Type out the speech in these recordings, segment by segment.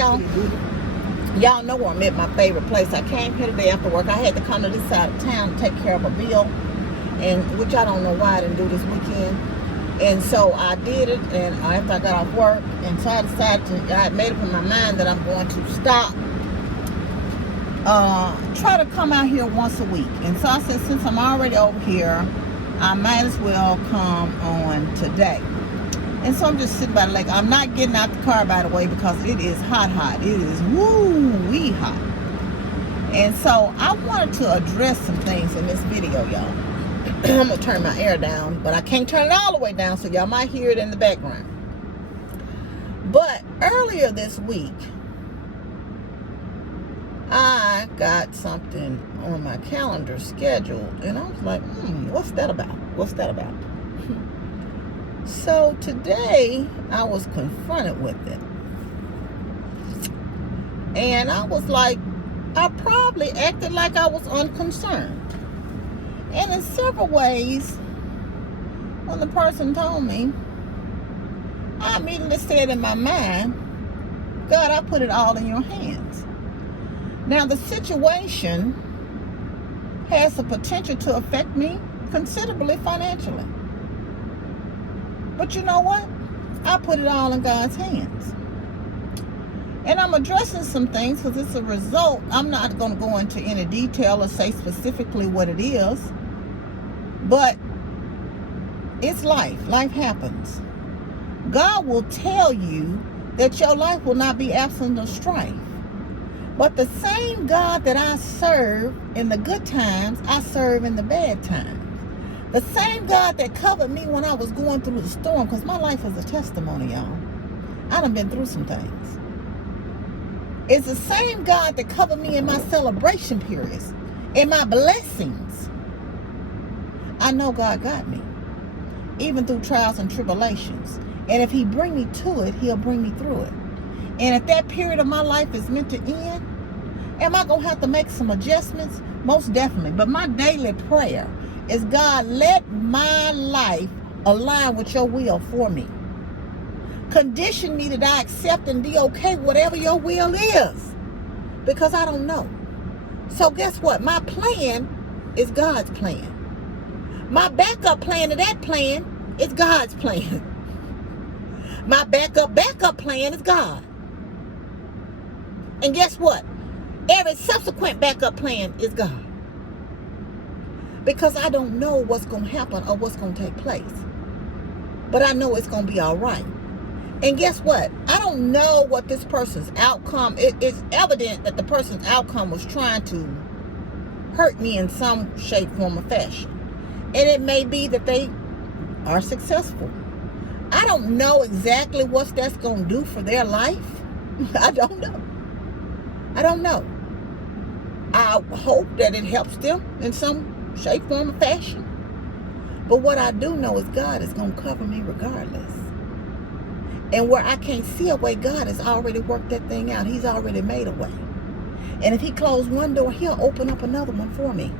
y'all know where I'm at, my favorite place. I came here today after work. I had to come to this side of town to take care of a bill, and which I don't know why I didn't do this weekend. And so I did it, and after I got off work, and so I decided I had made up in my mind that I'm going to stop, try to come out here once a week. And so I said, since I'm already over here, I might as well come on today. And so I'm just sitting by the lake. I'm not getting out the car, by the way, because it is hot. It is woo-wee hot. And so I wanted to address some things in this video, y'all. I'm going to turn my air down, but I can't turn it all the way down, so y'all might hear it in the background. But earlier this week, I got something on my calendar scheduled, and I was like, what's that about? What's that about? So today, I was confronted with it. And I was like, I probably acted like I was unconcerned. And in several ways, when the person told me, I immediately said in my mind, God, I put it all in your hands. Now, the situation has the potential to affect me considerably financially. But you know what? I put it all in God's hands. And I'm addressing some things because it's a result. I'm not going to go into any detail or say specifically what it is. But it's life. Life happens. God will tell you that your life will not be absent of strife. But the same God that I serve in the good times, I serve in the bad times. The same God that covered me when I was going through the storm, because my life is a testimony, y'all. I done been through some things. It's the same God that covered me in my celebration periods, in my blessings. I know God got me, even through trials and tribulations. And if he bring me to it, he'll bring me through it. And if that period of my life is meant to end, am I going to have to make some adjustments? Most definitely. But my daily prayer is, God, let my life align with your will for me. Condition me that I accept and be okay with whatever your will is. Because I don't know. So guess what? My plan is God's plan. My backup plan to that plan is God's plan. My backup plan is God. And guess what? Every subsequent backup plan is God. Because I don't know what's going to happen or what's going to take place. But I know it's going to be all right. And guess what? I don't know what this person's outcome. It's evident that the person's outcome was trying to hurt me in some shape, form, or fashion. And it may be that they are successful. I don't know exactly what that's going to do for their life. I don't know. I hope that it helps them in some shape, form, or fashion. But what I do know is God is going to cover me regardless. And where I can't see a way, God has already worked that thing out. He's already made a way. And if he closed one door, he'll open up another one for me.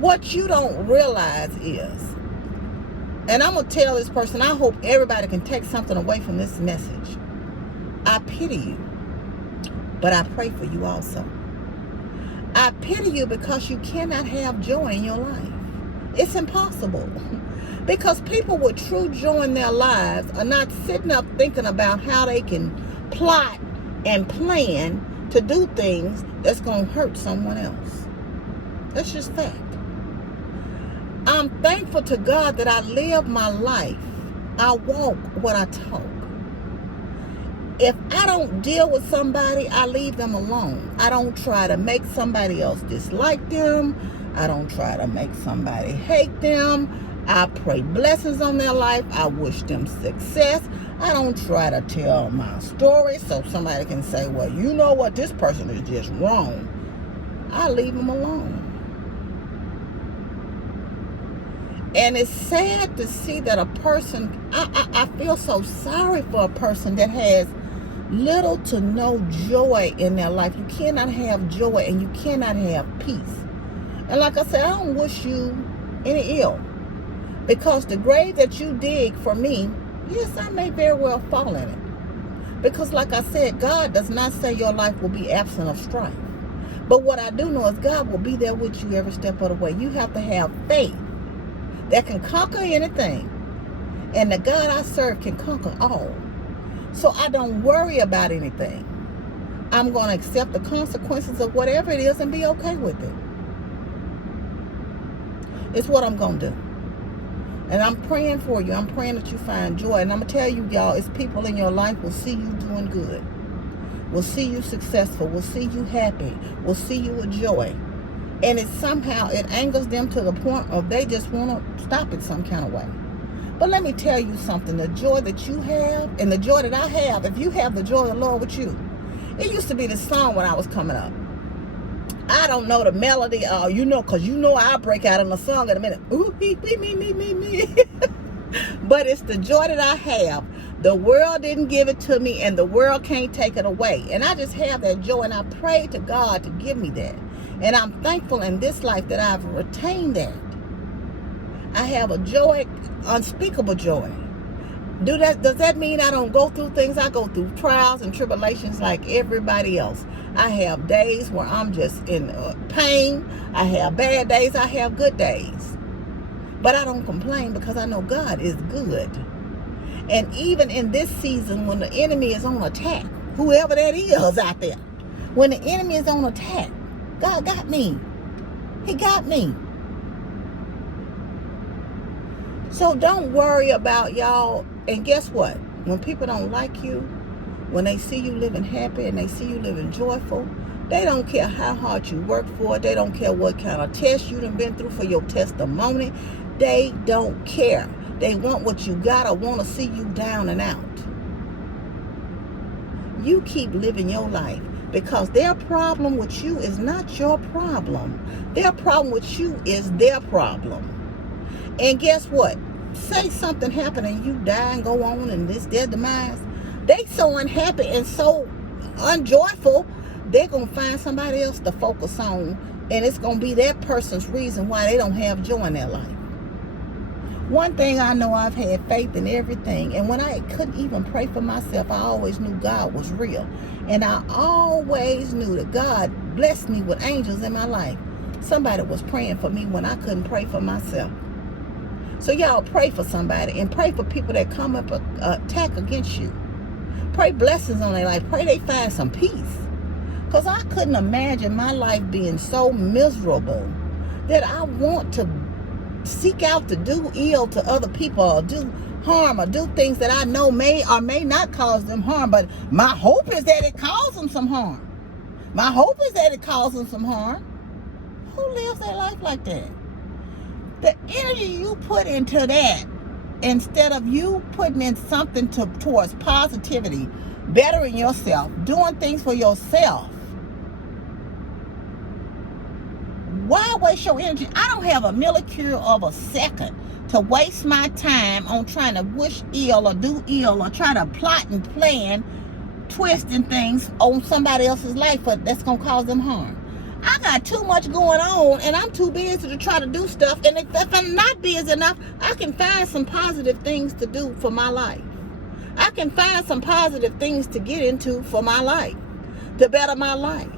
What you don't realize is, and I'm going to tell this person, I hope everybody can take something away from this message. I pity you, but I pray for you also. I pity you because you cannot have joy in your life. It's impossible. Because people with true joy in their lives are not sitting up thinking about how they can plot and plan to do things that's going to hurt someone else. That's just fact. I'm thankful to God that I live my life. I walk what I talk. If I don't deal with somebody, I leave them alone. I don't try to make somebody else dislike them. I don't try to make somebody hate them. I pray blessings on their life. I wish them success. I don't try to tell my story so somebody can say, well, you know what, this person is just wrong. I leave them alone. And it's sad to see that a person, I feel so sorry for a person that has little to no joy in their life. You cannot have joy and you cannot have peace. And like I said, I don't wish you any ill. Because the grave that you dig for me, yes, I may very well fall in it. Because like I said, God does not say your life will be absent of strife. But what I do know is God will be there with you every step of the way. You have to have faith that can conquer anything. And the God I serve can conquer all. So I don't worry about anything. I'm going to accept the consequences of whatever it is and be okay with it. It's what I'm going to do. And I'm praying for you. I'm praying that you find joy. And I'm going to tell you, y'all, it's people in your life will see you doing good. Will see you successful. Will see you happy. Will see you with joy. And it somehow, it angers them to the point of they just want to stop it some kind of way. But let me tell you something. The joy that you have and the joy that I have, if you have the joy of the Lord with you. It used to be the song when I was coming up. I don't know the melody, because I'll break out in a song in a minute. Ooh, me. But it's the joy that I have. The world didn't give it to me, and the world can't take it away. And I just have that joy, and I pray to God to give me that. And I'm thankful in this life that I've retained that. I have a joy, unspeakable joy. Does that mean I don't go through things? I go through trials and tribulations like everybody else. I have days where I'm just in pain. I have bad days. I have good days. But I don't complain because I know God is good. And even in this season when the enemy is on attack, whoever that is out there, when the enemy is on attack, God got me. He got me. So don't worry about y'all. And guess what? When people don't like you, when they see you living happy and they see you living joyful, they don't care how hard you work for it. They don't care what kind of test you done been through for your testimony. They don't care. They want what you got or want to see you down and out. You keep living your life because their problem with you is not your problem. Their problem with you is their problem. And guess what? Say something happened and you die and go on and this their demise. They so unhappy and so unjoyful, they're going to find somebody else to focus on. And it's going to be that person's reason why they don't have joy in their life. One thing I know, I've had faith in everything. And when I couldn't even pray for myself, I always knew God was real. And I always knew that God blessed me with angels in my life. Somebody was praying for me when I couldn't pray for myself. So y'all pray for somebody and pray for people that come up attack against you. Pray blessings on their life. Pray they find some peace. Because I couldn't imagine my life being so miserable that I want to seek out to do ill to other people or do harm or do things that I know may or may not cause them harm. But my hope is that it causes them some harm. My hope is that it causes them some harm. Who lives their life like that? The energy you put into that, instead of you putting in something towards positivity, bettering yourself, doing things for yourself, why waste your energy? I don't have a millicule of a second to waste my time on trying to wish ill or do ill or try to plot and plan, twisting things on somebody else's life that's going to cause them harm. I got too much going on and I'm too busy to try to do stuff. And if I'm not busy enough, I can find some positive things to do for my life. I can find some positive things to get into for my life, to better my life.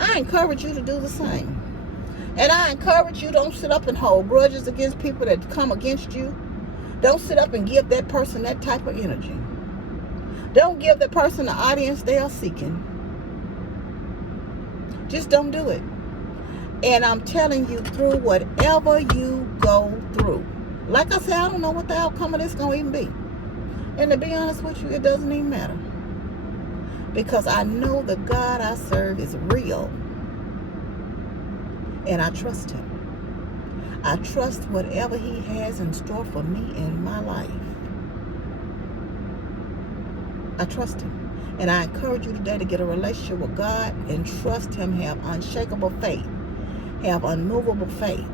I encourage you to do the same. And I encourage you, don't sit up and hold grudges against people that come against you. Don't sit up and give that person that type of energy. Don't give that person the audience they are seeking. Just don't do it. And I'm telling you, through whatever you go through, like I said, I don't know what the outcome of this is going to even be. And to be honest with you, it doesn't even matter. Because I know the God I serve is real. And I trust him. I trust whatever he has in store for me in my life. I trust him. And I encourage you today to get a relationship with God and trust him. Have unshakable faith. Have unmovable faith.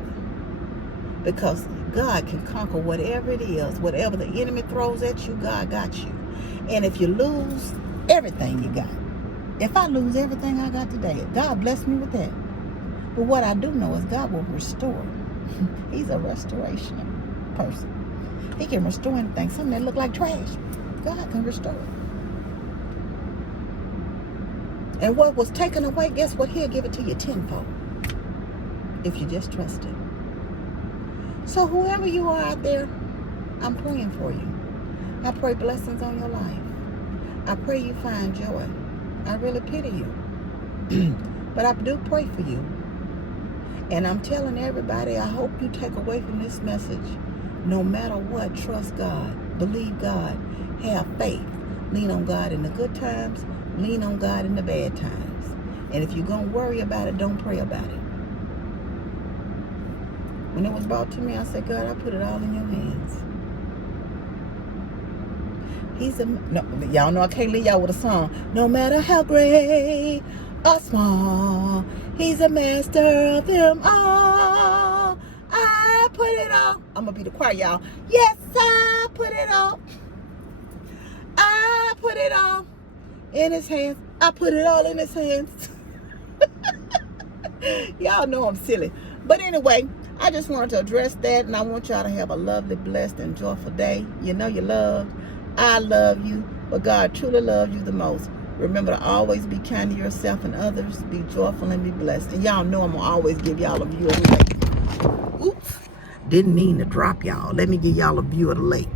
Because God can conquer whatever it is. Whatever the enemy throws at you, God got you. And if you lose everything you got, if I lose everything I got today, God bless me with that. But what I do know is God will restore. He's a restoration person. He can restore anything. Something that look like trash. God can restore. And what was taken away, guess what? He'll give it to you tenfold if you just trust him. So whoever you are out there, I'm praying for you. I pray blessings on your life. I pray you find joy. I really pity you. But I do pray for you. And I'm telling everybody, I hope you take away from this message, no matter what, trust God, believe God, have faith, lean on God in the good times, lean on God in the bad times. And if you're going to worry about it, don't pray about it. When it was brought to me, I said, God, I put it all in your hands. Y'all know I can't leave y'all with a song. No matter how great or small, he's a master of them all. I put it all. I'm going to be the choir, y'all. Yes, I put it all. I put it all in his hands. I put it all in his hands. Y'all know I'm silly. But anyway, I just wanted to address that, and I want y'all to have a lovely, blessed, and joyful day. You know you're loved. I love you, but God truly loves you the most. Remember to always be kind to yourself and others. Be joyful and be blessed. And y'all know I'm going to always give y'all a view of the lake. Oops. Didn't mean to drop y'all. Let me give y'all a view of the lake.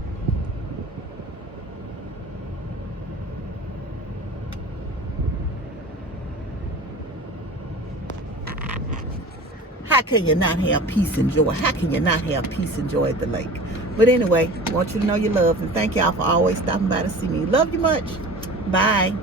How can you not have peace and joy? How can you not have peace and joy at the lake? But anyway, I want you to know you're loved. And thank y'all for always stopping by to see me. Love you much. Bye.